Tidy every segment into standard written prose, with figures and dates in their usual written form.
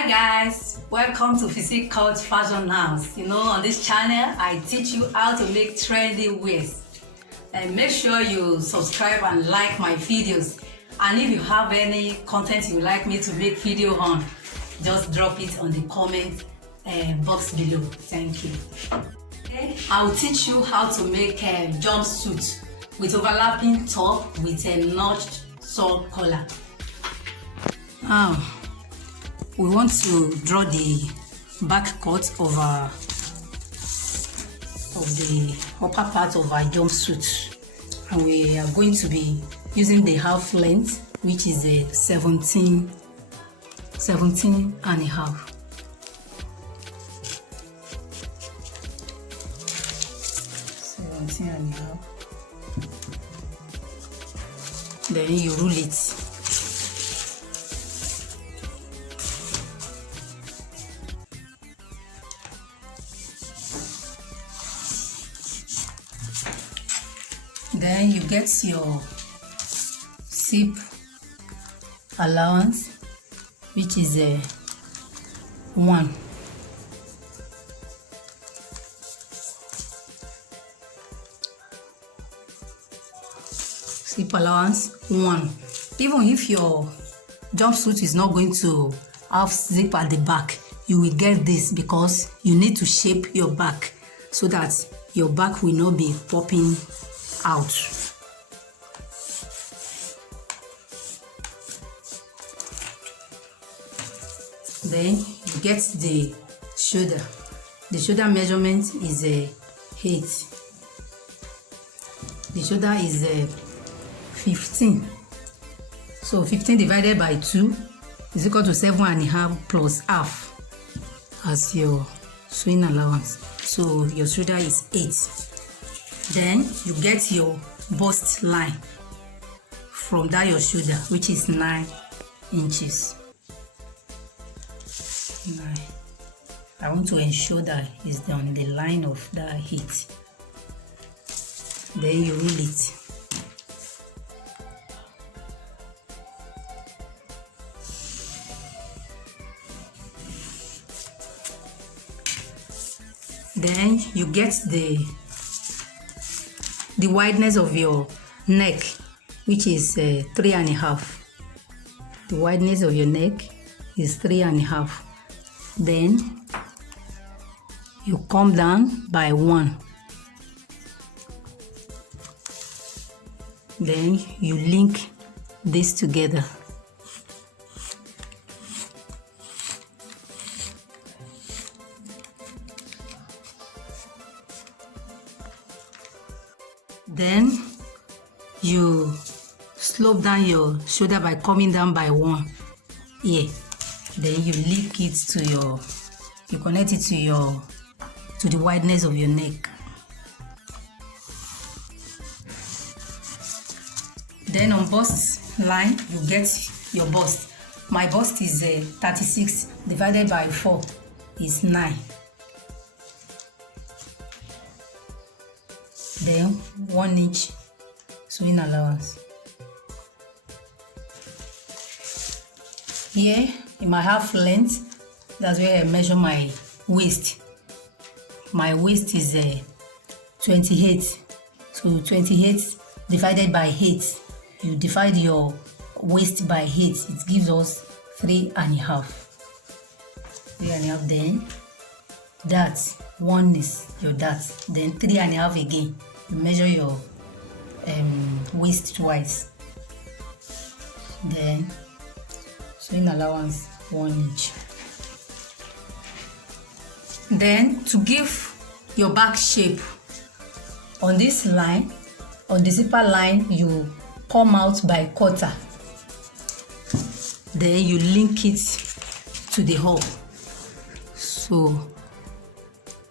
Hi guys, welcome to Physique Cult Fashion House. On this channel, I teach you how to make trendy wears. And make sure you subscribe and like my videos. And if you have any content you would like me to make video on, just drop it on the comment box below. Thank you. Okay. I'll teach you how to make a jumpsuit with overlapping top with a notched shawl collar. Now, we want to draw the back cut of the upper part of our jumpsuit, and we are going to be using the half length, which is a 17 and a half. Then you rule it. Then you get your zip allowance, which is a 1. Zip allowance 1. Even if your jumpsuit is not going to have zip at the back, you will get this because you need to shape your back so that your back will not be popping out. Then you get the shoulder. The shoulder measurement is a 8. The shoulder is a 15. So 15 divided by 2 is equal to 7.5 plus half as your sewing allowance. So your shoulder is 8. Then you get your bust line from that your shoulder, which is 9 inches. 9. I want to ensure that it's on the line of that height. Then you rule it. Then you get the wideness of your neck, which is 3.5. The wideness of your neck is 3.5. Then you come down by 1. Then you link this together. Then you slope down your shoulder by coming down by 1 here. Then you link it to you connect it to the wideness of your neck. Then on bust line, you get your bust. My bust is 36 divided by 4 is 9. Then 1 inch sewing allowance. Here in my half length, that's where I measure my waist. My waist is 28. So 28 divided by 8. You divide your waist by 8. It gives us 3.5. 3.5. Then that 1 is your that. Then 3.5 again. You measure your waist twice. Then sewing allowance 1 inch. Then to give your back shape, on this line, on the zipper line, you come out by quarter. Then you link it to the hole. So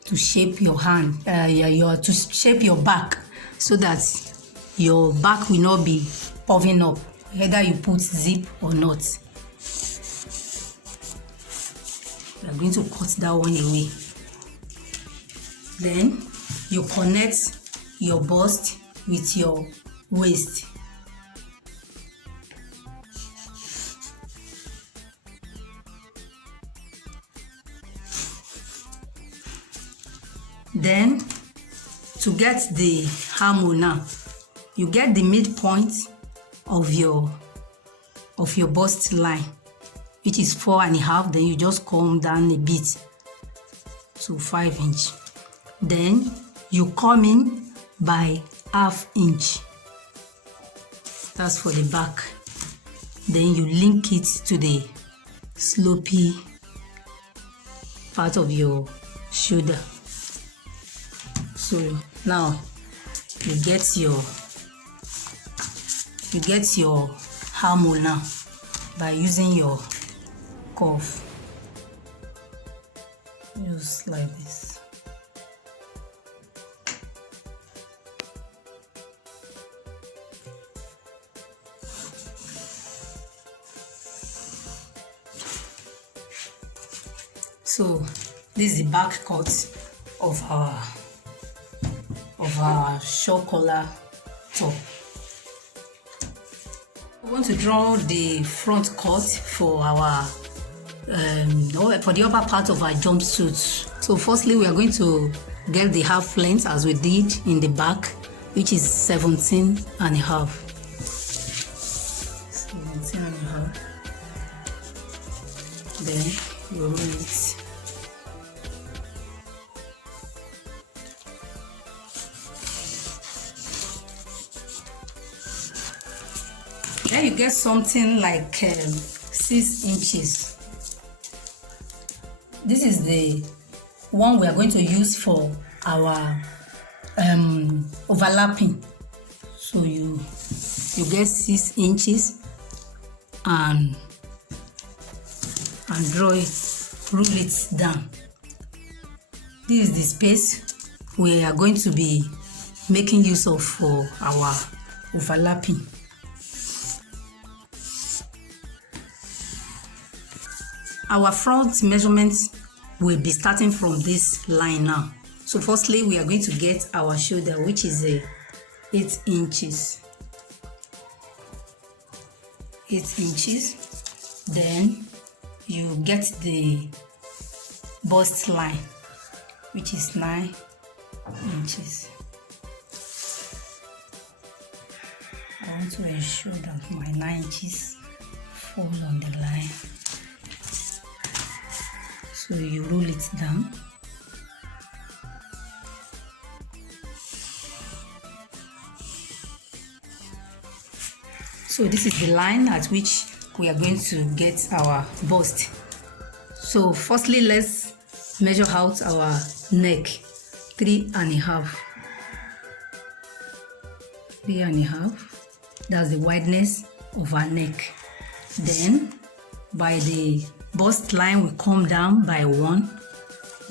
to shape your hand, to shape your back so that your back will not be puffing up, whether you put zip or not. We are going to cut that one away. Then you connect your bust with your waist. Then to get the armhole now, you get the midpoint of your bust line, which is 4.5. Then you just come down a bit to 5 inch. Then you come in by 1/2 inch. That's for the back. Then you link it to the slopey part of your shoulder. So now you get your armhole now by using your cuff. Just like this. So this is the back cut of our shawl collar top. We want to draw the front cut for our for the upper part of our jumpsuit. So firstly, we are going to get the half length as we did in the back, which is 17.5. 17.5. Then you roll it. Then you get something like 6 inches. This is the one we are going to use for our overlapping. So you get 6 inches and draw it, rule it down. This is the space we are going to be making use of for our overlapping. Our front measurements will be starting from this line now. So firstly, we are going to get our shoulder, which is 8 inches. 8 inches. Then you get the bust line, which is 9 inches. I want to ensure that my 9 inches fall on the line. So you roll it down. So this is the line at which we are going to get our bust. So firstly, let's measure out our neck. 3.5. 3.5. That's the wideness of our neck. Then by the bust line we come down by 1.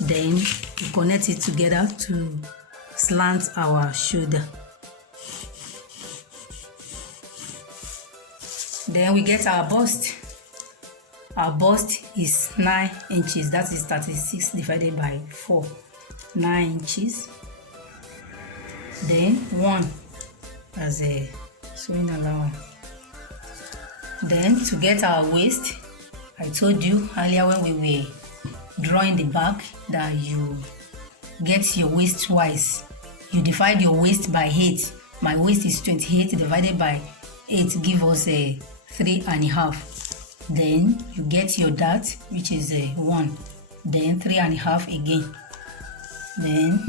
Then we connect it together to slant our shoulder. Then we get our bust. Our bust is 9 inches. That is 36 divided by 4. 9 inches. Then 1 as a sewing allowance. Then to get our waist, I told you earlier when we were drawing the back that you get your waist twice. You divide your waist by 8. My waist is 28 divided by 8 give us a 3.5. Then you get your dart, which is a 1. Then 3.5 again. Then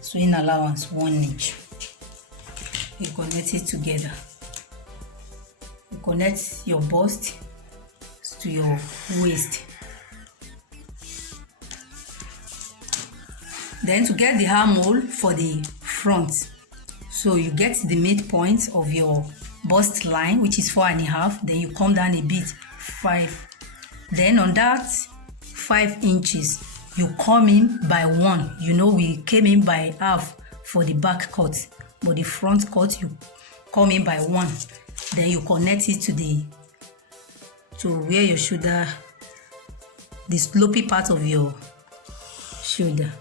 sewing allowance 1 inch. You connect it together. You connect your bust to your waist. Then to get the armhole for the front, so you get the midpoint of your bust line, which is 4.5. Then you come down a bit, 5. Then on that 5 inches, you come in by 1. You know we came in by half for the back cut, but the front cut you come in by 1. Then you connect it to where your shoulder, the slopey part of your shoulder.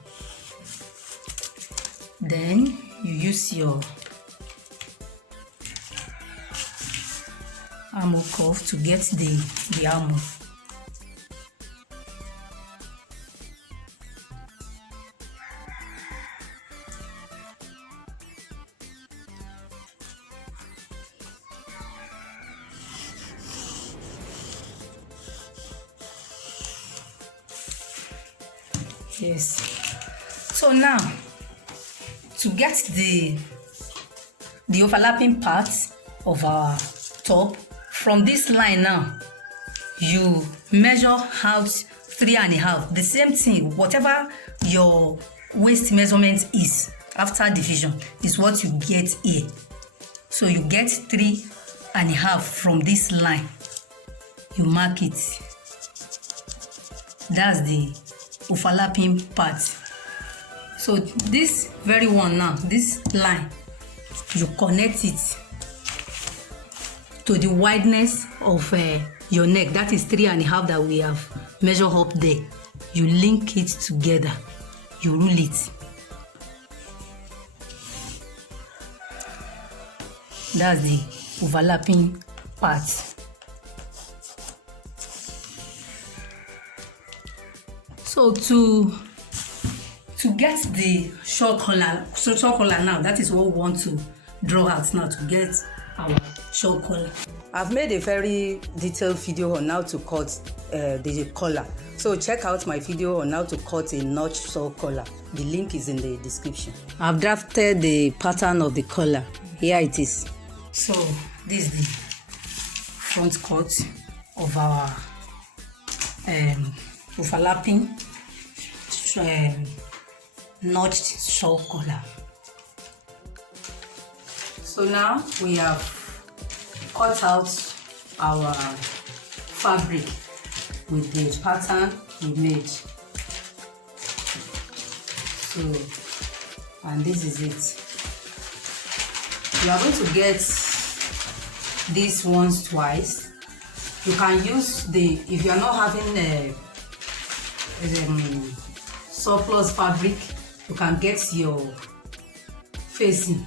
Then you use your armhole cuff to get the armhole. Yes. So now, to get the overlapping part of our top, from this line now, you measure out 3.5. The same thing, whatever your waist measurement is after division is what you get here. So you get 3.5 from this line. You mark it. That's the overlapping part. So this very one now, this line, you connect it to the wideness of your neck. That is 3.5 that we have measured up there. You link it together. You rule it. That's the overlapping part. So to get the shawl collar, now, that is what we want to draw out now to get our shawl collar. I've made a very detailed video on how to cut the collar. So check out my video on how to cut a notch shawl collar. The link is in the description. I've drafted the pattern of the collar. Here it is. So this is the front cut of our overlapping notched shawl collar. So now we have cut out our fabric with the pattern we made. So, and this is it. You are going to get these ones twice. You can use if you are not having a surplus fabric, you can get your facing.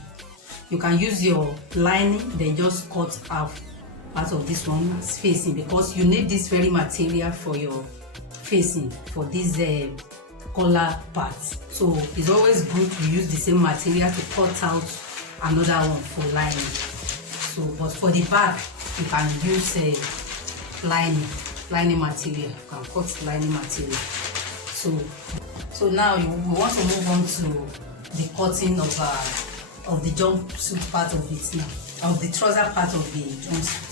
You can use your lining, then just cut half part of this one as facing, because you need this very material for your facing, for this collar part. So it's always good to use the same material to cut out another one for lining. So, but for the back, you can use lining material. You can cut lining material. So now we want to move on to the cutting of the jumpsuit part of it now, of the trouser part of the jumpsuit.